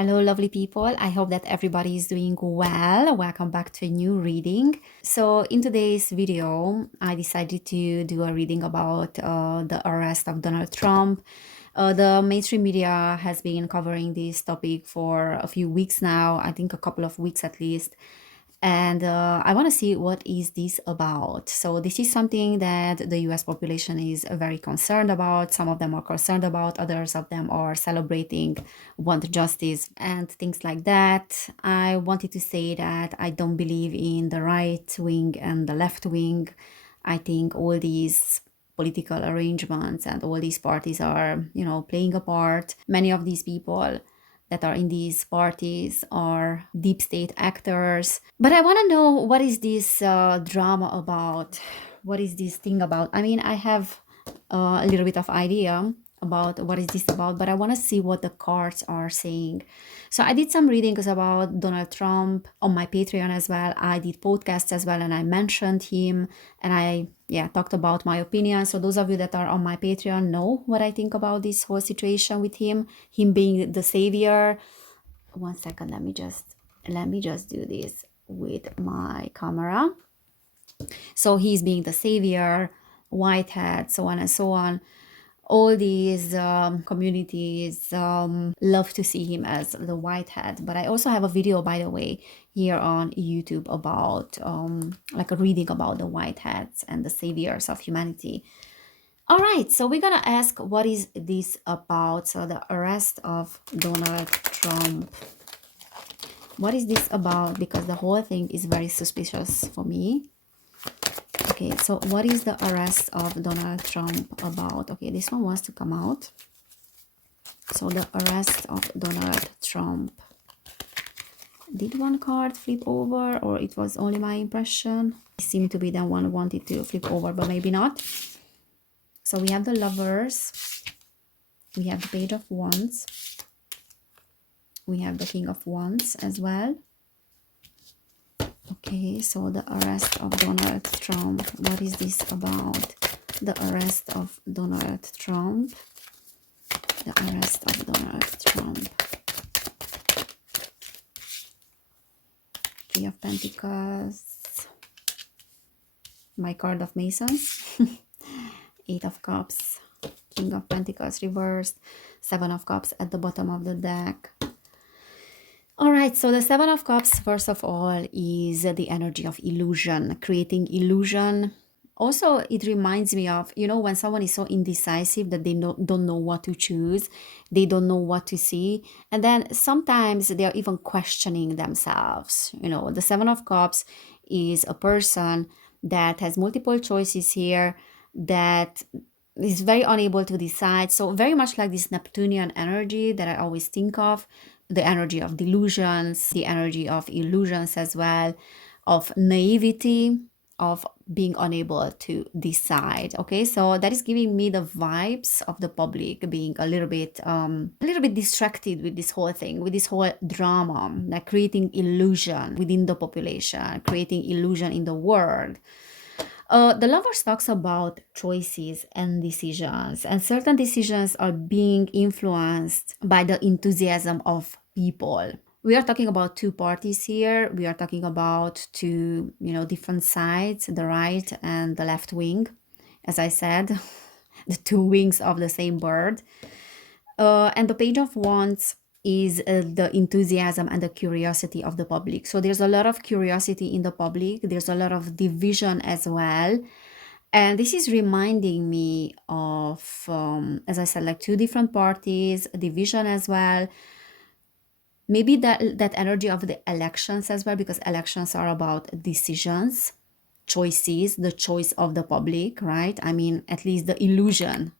Hello, lovely people. I hope that everybody is doing well. Welcome back to a new reading. So, in today's video, I decided to do a reading about the arrest of Donald Trump. The mainstream media has been covering this topic for a few weeks now, I think a couple of weeks at least. And I want to see what is this about. So this is something that the US population is very concerned about. Some of them are concerned about, others of them are celebrating, want justice and things like that. I wanted to say that I don't believe in the right wing and the left wing. I think all these political arrangements and all these parties are, playing a part. Many of these people that are in these parties are deep state actors. But I want to know, what is this drama about? What is this thing about? I mean, I have a little bit of idea about what is this about, but I want to see what the cards are saying. So I did some readings about Donald Trump on my Patreon as well. I did podcasts as well, and I mentioned him, and I talked about my opinion. So those of you that are on my Patreon know what I think about this whole situation with him being the savior. One second, let me just do this with my camera. So he's being the savior, white hat, so on and so on. All these communities love to see him as the white hat. But I also have a video, by the way, here on YouTube about like a reading about the white hats and the saviors of humanity. All right, so we're gonna ask, what is this about? So the arrest of Donald Trump. What is this about? Because the whole thing is very suspicious for me. Okay, so what is the arrest of Donald Trump about? Okay, this one wants to come out. So the arrest of Donald Trump. Did one card flip over, or it was only my impression? It seemed to be the one wanted to flip over, but maybe not. So we have the Lovers. We have the Page of Wands. We have the King of Wands as well. Okay, so the arrest of Donald Trump. What is this about? The arrest of Donald Trump. The arrest of Donald Trump. Three of Pentacles. My card of Masons. Eight of Cups. King of Pentacles reversed. Seven of Cups at the bottom of the deck. All right, so the Seven of Cups, first of all, is the energy of illusion, creating illusion. Also, it reminds me of, when someone is so indecisive that they don't know what to choose, they don't know what to see. And then sometimes they're even questioning themselves. The Seven of Cups is a person that has multiple choices here, that is very unable to decide. So very much like this Neptunian energy that I always think of, the energy of delusions, the energy of illusions as well, of naivety, of being unable to decide. Okay, so that is giving me the vibes of the public being a little bit distracted with this whole thing, with this whole drama, like creating illusion within the population, creating illusion in the world. The Lovers talks about choices and decisions, and certain decisions are being influenced by the enthusiasm of people. We are talking about two parties here. We are talking about two, different sides, the right and the left wing. As I said, the two wings of the same bird. And the Page of Wands is the enthusiasm and the curiosity of the public. So there's a lot of curiosity in the public. There's a lot of division as well. And this is reminding me of, as I said, like two different parties, division as well. Maybe that energy of the elections as well, because elections are about decisions, choices, the choice of the public, right? I mean, at least the illusion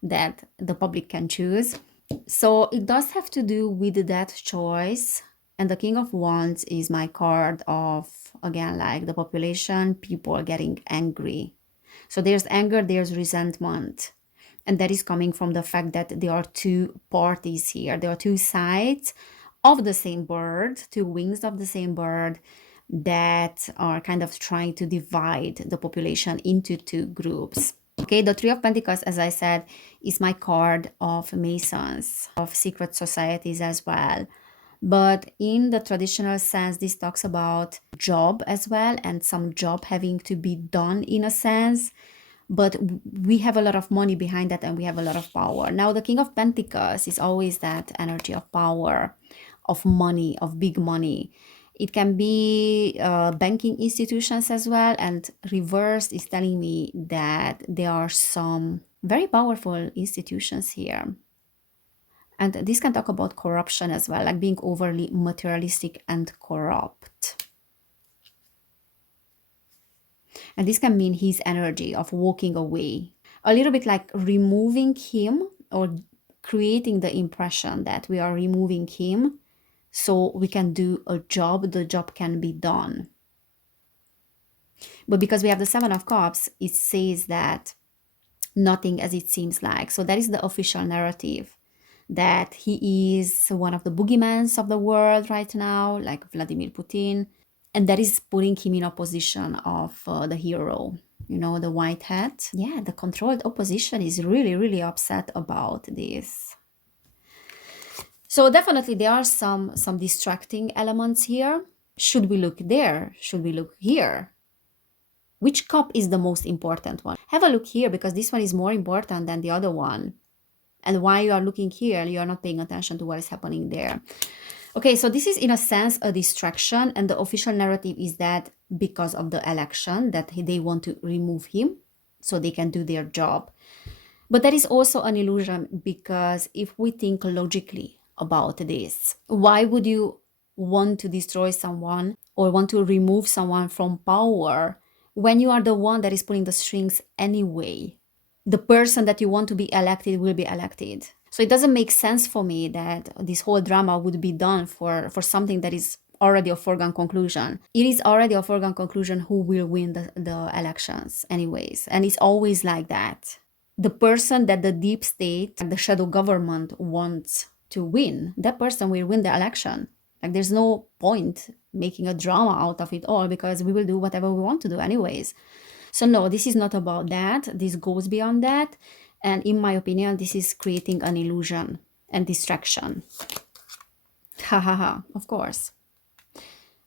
that the public can choose. So it does have to do with that choice. And the King of Wands is my card of, again, like the population, people getting angry. So there's anger, there's resentment. And that is coming from the fact that there are two parties here. There are two sides of the same bird, two wings of the same bird, that are kind of trying to divide the population into two groups. Okay, the Three of Pentacles, as I said, is my card of Masons, of secret societies as well, But in the traditional sense, this talks about job as well, and some job having to be done in a sense. But we have a lot of money behind that, and we have a lot of power. Now, the King of Pentacles is always that energy of power, of money, of big money. It can be banking institutions as well. And reversed is telling me that there are some very powerful institutions here. And this can talk about corruption as well, like being overly materialistic and corrupt. And this can mean his energy of walking away. A little bit like removing him, or creating the impression that we are removing him so we can do a job, the job can be done. But because we have the Seven of Cups, it says that nothing as it seems like. So that is the official narrative, that he is one of the boogeymans of the world right now, like Vladimir Putin. And that is putting him in a position of the hero, the white hat. Yeah, the controlled opposition is really, really upset about this. So definitely there are some distracting elements here. Should we look there? Should we look here? Which cup is the most important one? Have a look here, because this one is more important than the other one. And while you are looking here, you are not paying attention to what is happening there. Okay, so this is in a sense a distraction, and the official narrative is that because of the election that they want to remove him so they can do their job. But that is also an illusion, because if we think logically about this, why would you want to destroy someone or want to remove someone from power when you are the one that is pulling the strings anyway? The person that you want to be elected will be elected. So it doesn't make sense for me that this whole drama would be done for something that is already a foregone conclusion. It is already a foregone conclusion who will win the elections anyways. And it's always like that. The person that the deep state, the shadow government wants to win, that person will win the election. Like, there's no point making a drama out of it all, because we will do whatever we want to do anyways. So no, this is not about that. This goes beyond that. And in my opinion, this is creating an illusion and distraction. Ha ha ha, of course.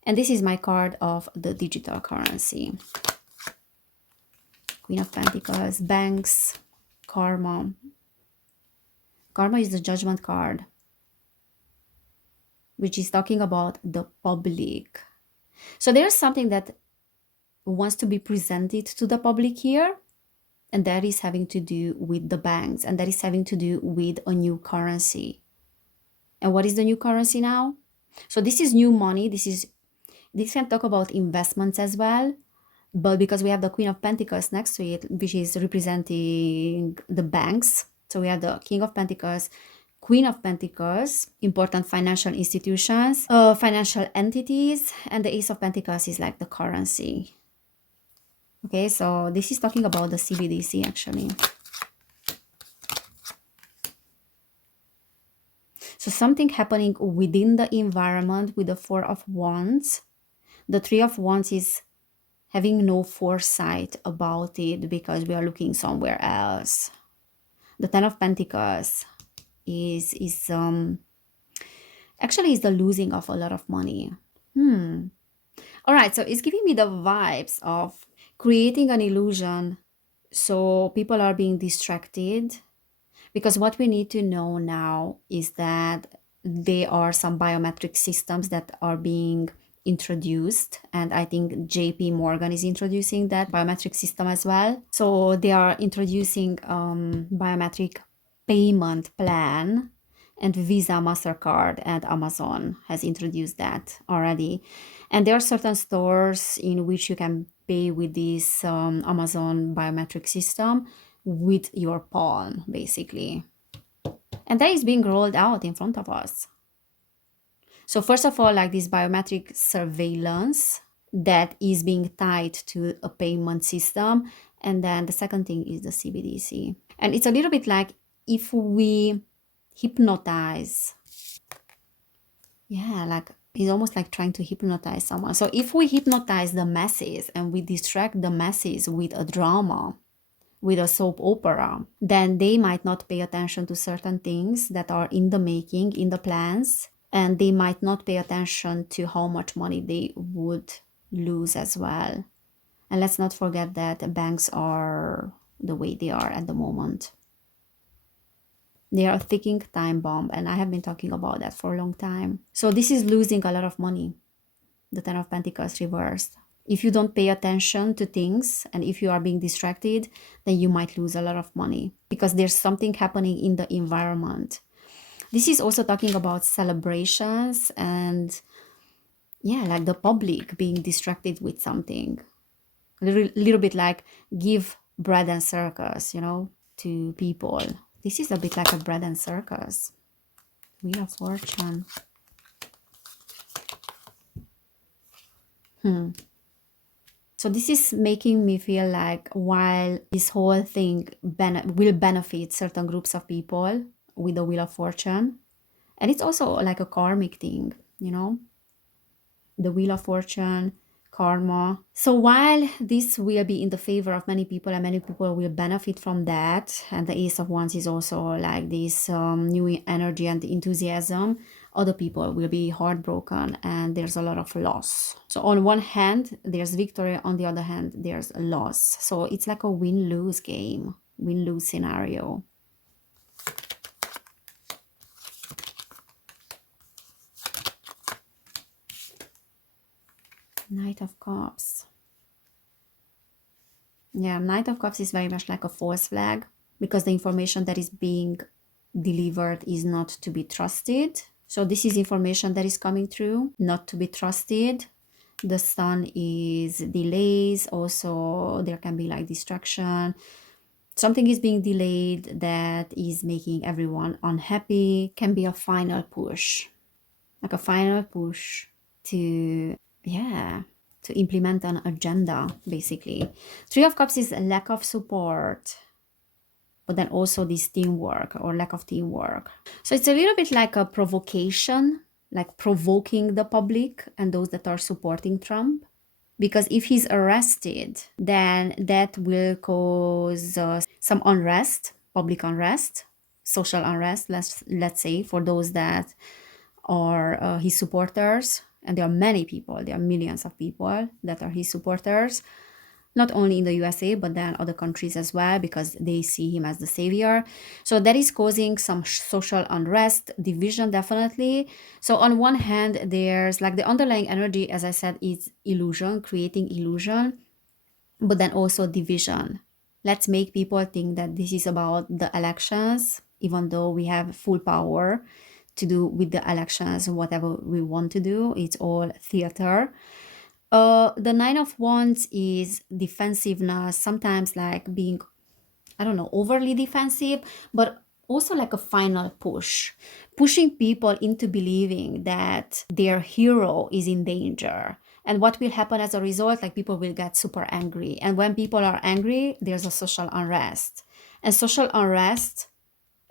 And this is my card of the digital currency. Queen of Pentacles, banks, karma. Karma is the judgment card, which is talking about the public. So there's something that wants to be presented to the public here, and that is having to do with the banks, and that is having to do with a new currency. And what is the new currency now? So this is new money. This can talk about investments as well, but because we have the Queen of Pentacles next to it, which is representing the banks. So we have the King of Pentacles, Queen of Pentacles, important financial institutions, financial entities, and the Ace of Pentacles is like the currency. Okay, so this is talking about the CBDC actually. So something happening within the environment with the Four of Wands. The Three of Wands is having no foresight about it because we are looking somewhere else. The Ten of Pentacles is actually is the losing of a lot of money. All right, so it's giving me the vibes of creating an illusion so people are being distracted, because what we need to know now is that there are some biometric systems that are being introduced, and I think JP Morgan is introducing that biometric system as well. So they are introducing biometric payment plan, and Visa, MasterCard, and Amazon has introduced that already. And there are certain stores in which you can pay with this Amazon biometric system with your palm, basically. And that is being rolled out in front of us. So first of all, like this biometric surveillance that is being tied to a payment system. And then the second thing is the CBDC. And it's a little bit like if we hypnotize. Yeah, like it's almost like trying to hypnotize someone. So if we hypnotize the masses and we distract the masses with a drama, with a soap opera, then they might not pay attention to certain things that are in the making, in the plans. and they might not pay attention to how much money they would lose as well. And let's not forget that banks are the way they are at the moment. They are a ticking time bomb, and I have been talking about that for a long time. So this is losing a lot of money, the Ten of Pentacles reversed. If you don't pay attention to things and if you are being distracted, then you might lose a lot of money because there's something happening in the environment. This is also talking about celebrations and, yeah, like the public being distracted with something. A little bit like give bread and circus, to people. This is a bit like a bread and circus. Wheel of Fortune. So this is making me feel like while this whole thing will benefit certain groups of people with the Wheel of Fortune, and it's also like a karmic thing, the Wheel of Fortune, karma. So while this will be in the favor of many people and many people will benefit from that, and the Ace of Wands is also like this new energy and enthusiasm, other people will be heartbroken and there's a lot of loss. So on one hand, there's victory, on the other hand, there's a loss. So it's like a win-lose game, win-lose scenario. Knight of Cups. Yeah, Knight of Cups is very much like a false flag because the information that is being delivered is not to be trusted. So this is information that is coming through, not to be trusted. The Sun is delays. Also, there can be like distraction. Something is being delayed that is making everyone unhappy. Can be a final push, like a final push to, yeah, to implement an agenda, basically. Three of Cups is a lack of support, but then also this teamwork or lack of teamwork. So it's a little bit like a provocation, like provoking the public and those that are supporting Trump. Because if he's arrested, then that will cause some unrest, public unrest, social unrest, let's say, for those that are his supporters. And there are many people, there are millions of people that are his supporters, not only in the USA, but then other countries as well, because they see him as the savior. So that is causing some social unrest, division, definitely. So on one hand, there's like the underlying energy, as I said, is illusion, creating illusion, but then also division. Let's make people think that this is about the elections, even though we have full power to do with the elections whatever we want to do. It's all theater. The Nine of Wands is defensiveness, sometimes like being, I don't know, overly defensive, but also like a final push, pushing people into believing that their hero is in danger. And what will happen as a result? Like people will get super angry. And when people are angry, there's a social unrest. And social unrest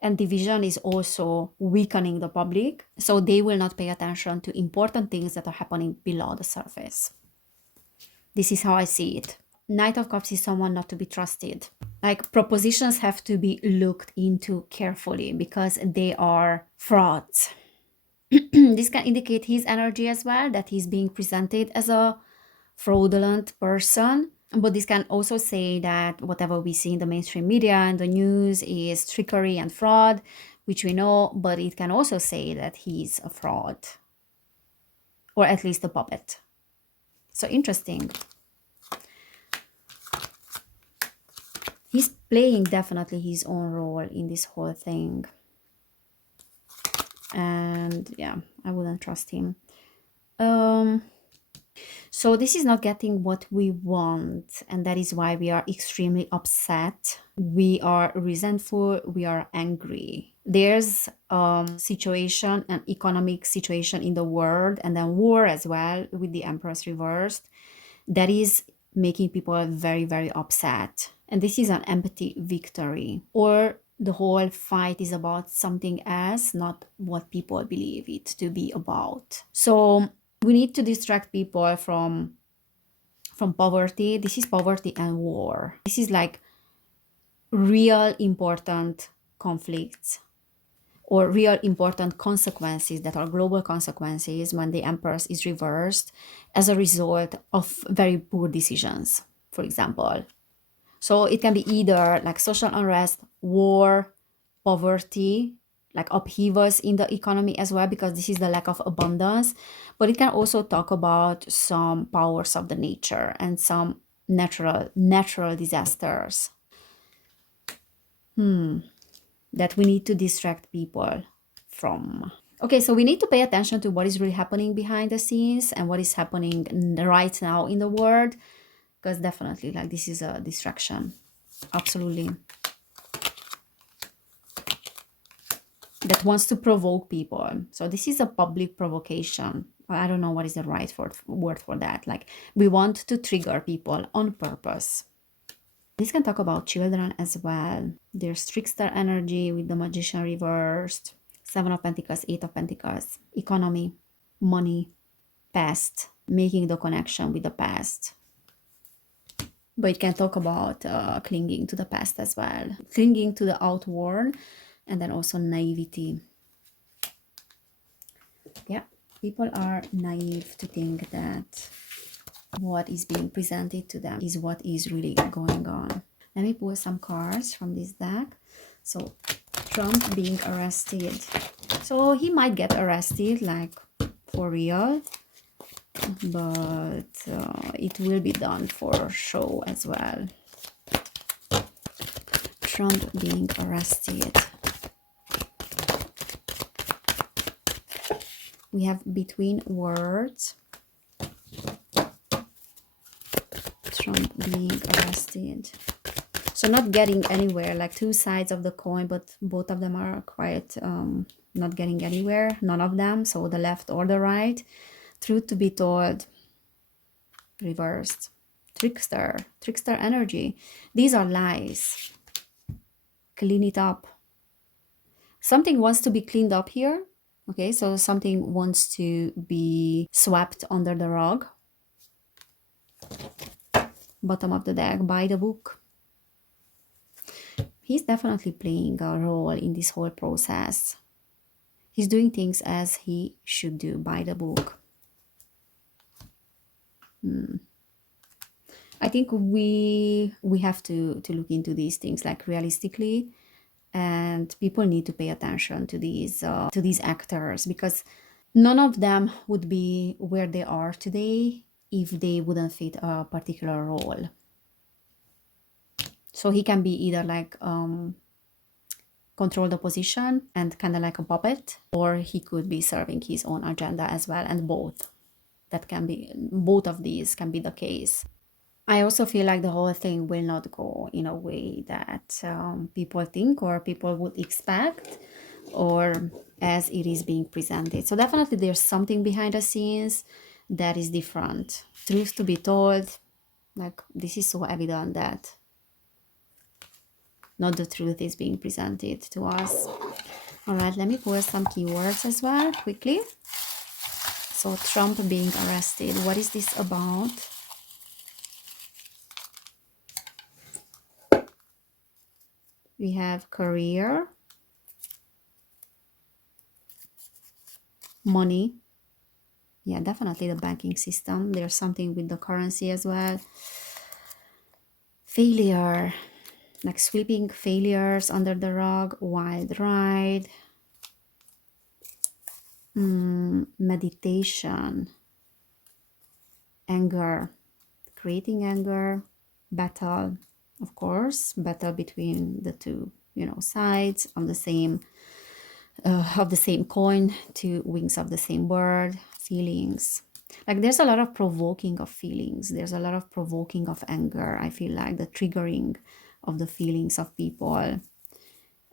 and division is also weakening the public. So they will not pay attention to important things that are happening below the surface. This is how I see it. Knight of Cups is someone not to be trusted. Like propositions have to be looked into carefully because they are frauds. This can indicate his energy as well, that he's being presented as a fraudulent person. But this can also say that whatever we see in the mainstream media and the news is trickery and fraud, which we know, but it can also say that he's a fraud, or at least a puppet. So interesting. He's playing definitely his own role in this whole thing. And yeah, I wouldn't trust him. So this is not getting what we want, and that is why we are extremely upset. We are resentful, we are angry. There's situation, an economic situation in the world, and then war as well with the Empress reversed, that is making people very, very upset. And this is an empty victory. Or the whole fight is about something else, not what people believe it to be about. So we need to distract people from poverty. This is poverty and war. This is like real important conflicts. or real important consequences that are global consequences when the Empress is reversed as a result of very poor decisions, for example. So it can be either like social unrest, war, poverty, like upheavals in the economy as well, because this is the lack of abundance. But it can also talk about some powers of the nature and some natural disasters that we need to distract people from. Okay, so we need to pay attention to what is really happening behind the scenes and what is happening right now in the world, because definitely like this is a distraction. Absolutely. That wants to provoke people. So this is a public provocation. I don't know what is the right word for that. Like we want to trigger people on purpose. This can talk about children as well. There's trickster energy with the magician reversed. Seven of Pentacles, Eight of Pentacles. Economy, money, past. Making the connection with the past. But it can talk about clinging to the past as well. Clinging to the outworn, and then also naivety. Yeah, people are naive to think that what is being presented to them is what is really going on. Let me pull some cards from this deck. So Trump being arrested. So he might get arrested, like for real, but it will be done for show as well. Trump being arrested. We have between words. Trump being arrested. So not getting anywhere, like two sides of the coin, but both of them are quite not getting anywhere, none of them, so the left or the right. Truth to be told, reversed. Trickster energy. These are lies. Clean it up. Something wants to be cleaned up here. Okay, so something wants to be swept under the rug. Bottom of the deck, by the book. He's definitely playing a role in this whole process. He's doing things as he should do, by the book. I think we have to look into these things like realistically, and people need to pay attention to these actors, because none of them would be where they are today if they wouldn't fit a particular role. So he can be either like control the position and kind of like a puppet, or he could be serving his own agenda as well, and both of these can be the case. I also feel like the whole thing will not go in a way that people think or people would expect, or as it is being presented. So definitely there's something behind the scenes that is different. Truth to be told, like this is so evident that not the truth is being presented to us. All right, let me pull some keywords as well quickly. So Trump being arrested, what is this about? We have career, money. Yeah, definitely the banking system. There's something with the currency as well. Failure, like sweeping failures under the rug. Wild ride. Meditation. Anger, creating anger. Battle, of course, battle between the two, sides of the same coin, two wings of the same bird. Feelings, like there's a lot of provoking of feelings, there's a lot of provoking of anger. I feel like the triggering of the feelings of people.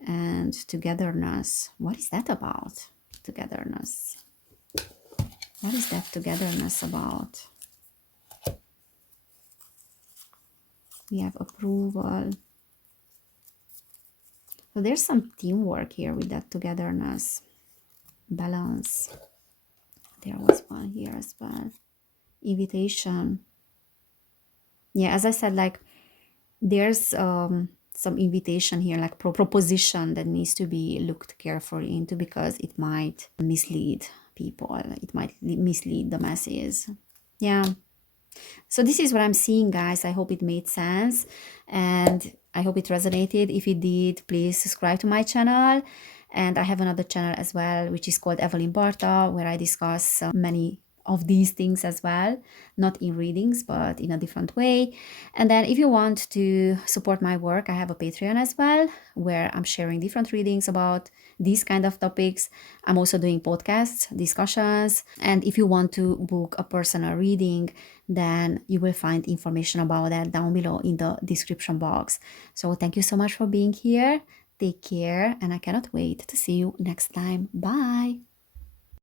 And togetherness, what is that about? Togetherness, what is that togetherness about? We have approval. So there's some teamwork here with that togetherness. Balance, there was one here as well. Invitation. Yeah, as I said, like there's some invitation here, like proposition that needs to be looked carefully into, because it might mislead people, it might mislead the masses. Yeah, so this is what I'm seeing, guys. I hope it made sense and I hope it resonated. If it did, please subscribe to my channel. And I have another channel as well, which is called Evelin Barta, where I discuss many of these things as well, not in readings, but in a different way. And then if you want to support my work, I have a Patreon as well, where I'm sharing different readings about these kind of topics. I'm also doing podcasts, discussions. And if you want to book a personal reading, then you will find information about that down below in the description box. So thank you so much for being here. Take care, and I cannot wait to see you next time. Bye.